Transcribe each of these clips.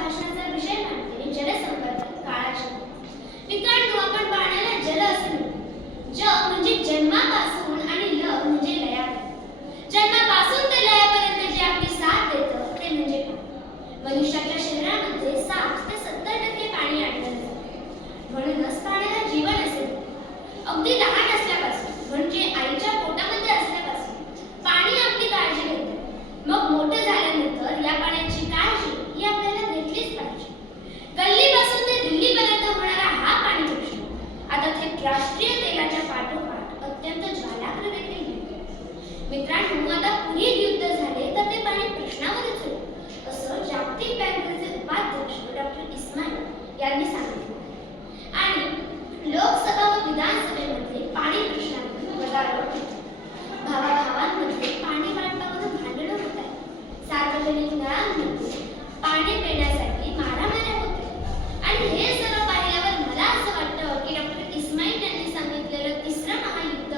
भाषणाचा विषय म्हणजे जलसंवर्धन काळाची. मित्रांनो, आपण पाण्याला जल असे म्हणतो. ज म्हणजे जन्मापासून आणि ल म्हणजे लयापर्यंत. जन्मापासून ते लयापर्यंत जे आपली साथ देतं ते म्हणजे पाणी. मनुष्याच्या शरीरामध्ये 60 ते 70% पाणी आढळतं. म्हणूनच पाण्याला जीवन असे म्हणतात. अगदी लहान असल्यापासून म्हणजे आईच्या पोटामध्ये असल्यापासून पाणी आपली काळजी घेते. मग मोठं झाल्यानंतर या पाण्याची काळजी ही आपल्याला घेतलीच पाहिजे. गल्लीपासून ते दिल्लीपर्यंत होणारा हा पाणी प्रश्न आता थेट राष्ट्रीय तेलाच्या पाठोपाठ अत्यंत ज्वालाग्र देखील आहे. मित्रांनो, आता पुढील युद्ध झाले तर ते पाणी प्रश्नावरच होईल असं जागतिक बँकेचे उपाध्यक्ष डॉक्टर इस्माईल यांनी सांगितलं. आणि लोकसभा व विधानसभेमध्ये पाणी प्रश्नावर गदारोळ होतो. भावाभावांमध्ये पाणी वाटपावरून भांडणं होत आहेत. सार्वजनिक नळांमध्ये पाणी पिण्यासाठी मारामाऱ्या होत आहेत. आणि हे सर्व पाहिल्यावर मला असं वाटतं की डॉक्टर इस्माईल यांनी सांगितलेलं तिसरं महायुद्ध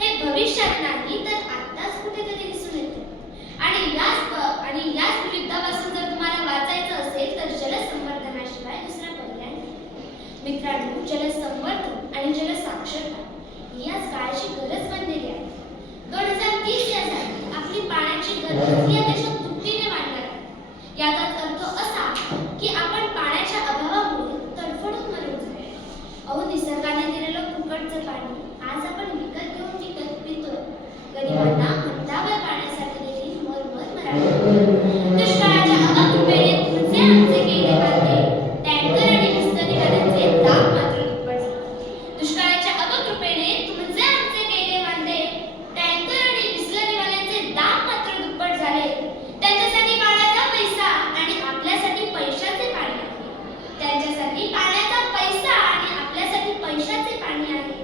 हे भविष्यात नाही तर आत्ताच कुठेतरी दिसून येते. आणि याच युद्धापासून जर तुम्हाला वाचायचं असेल तर जलसंवर्धनाशिवाय दुसरा पर्याय नाही. मित्रांनो, जलसंवर्धन आणि जलसाक्षरता ही याच काळाची गरज बनलेली आहे. 2030 या साली आपली पाण्याची गरज या देशात दुपटीने वाढणार आहे. याचाच अर्थ असा की आपण पाण्याच्या अभावामुळे तडफडून मरून जाऊ. अहो, निसर्गाने दिलेलं फुकटचं पाणी आज आपण विकत घेऊन पितोय. गरिबांना हंडाभर पाण्यासाठी देखील मरमर मराठी. दुष्काळाच्या अवकृपेने तुमचे आमचे केले बांधे, टँकर आणि बिसलरीवाल्यांचे दाब मात्र दुप्पट झाले. दुष्काळाच्या अवकृपेने तुमचे आमचे केले बांधे, टँकर आणि बिसलरीवाल्यांचे दाब मात्र दुप्पट झाले. त्यांच्यासाठी पाण्याचा पैसा आणि आपल्यासाठी पैशाचे पाणी आहे. त्यांच्यासाठी पाण्याचा पैसा आणि आपल्यासाठी पैशाचे पाणी आहे.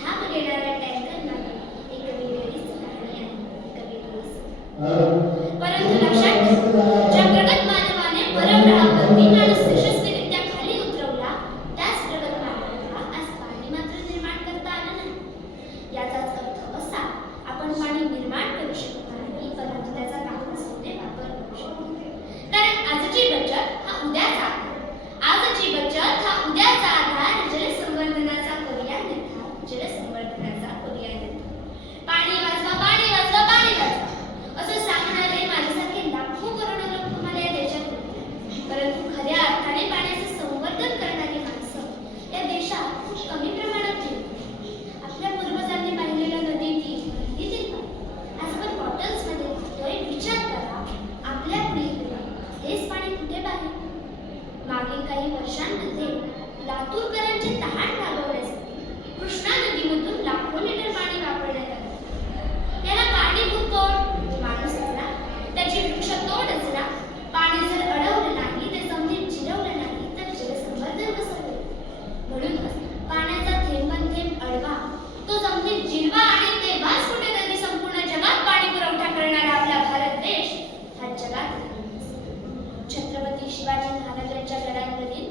धाप घेणाऱ्या टँकरना एक वेगळीच कहाणी आहे. परंतु लक्षात ठेवा, ज्या प्रगत मानवाने परग्रहावरती माणूस यशस्वीरित्या खाली उतरवला त्याच प्रगत मानवाला आज पाणी मात्र निर्माण करता आलं नाही. याचाच अर्थ असा, आपण पाणी निर्माण करू शकत नाही परंतु त्याचा काटकसरीने वापर करू शकतो. कारण आजची बचत हा उद्याचा आधार जलसंवर्धनाचा पर्याय निर्धार जलसंवर्धनाचा पर्याय निर्धार. पाणी वाचवा, पाणी वाचवा, पाणी वाचवा असं सांगणारे माझ्यासारखे लाखो करोडो लोक तुम्हाला या देशात मिळतील. परंतु खऱ्या अर्थाने पाण्याचे संवर्धन करणारी माणसं या देशात खूप कमी प्रमाणात मिळतील. आपल्या पूर्वजांनी पाहिलेल्या नदीतील पाणी आज आपण बॉटल्समध्ये घालतोय. विचार करा, आपल्या पिढीला हेच पाणी कुठे पाहिजे. मागील काही वर्षांमध्ये लातूरकरांची तहान भागवण्यासाठी कृष्णा नदीमधून लाखो लिटर पाणी वापरण्यात आले. याला कारणीभूत कोण? माणूसच ना. त्याची वृक्षतोडच ना. पाणी जर अडवलं नाही, ते जमिनीत जिरवलं नाही तर जलसंवर्धन कसं होईल? म्हणूनच पाण्याचा थेंब अडवा, तो जमिनीत जिरवा आणि तेव्हाच कुठेतरी संपूर्ण जगात पाणी पुरवठा करणारा आपला भारत देश हा जगात छत्रपती शिवाजी महाराजांच्या गडांवरील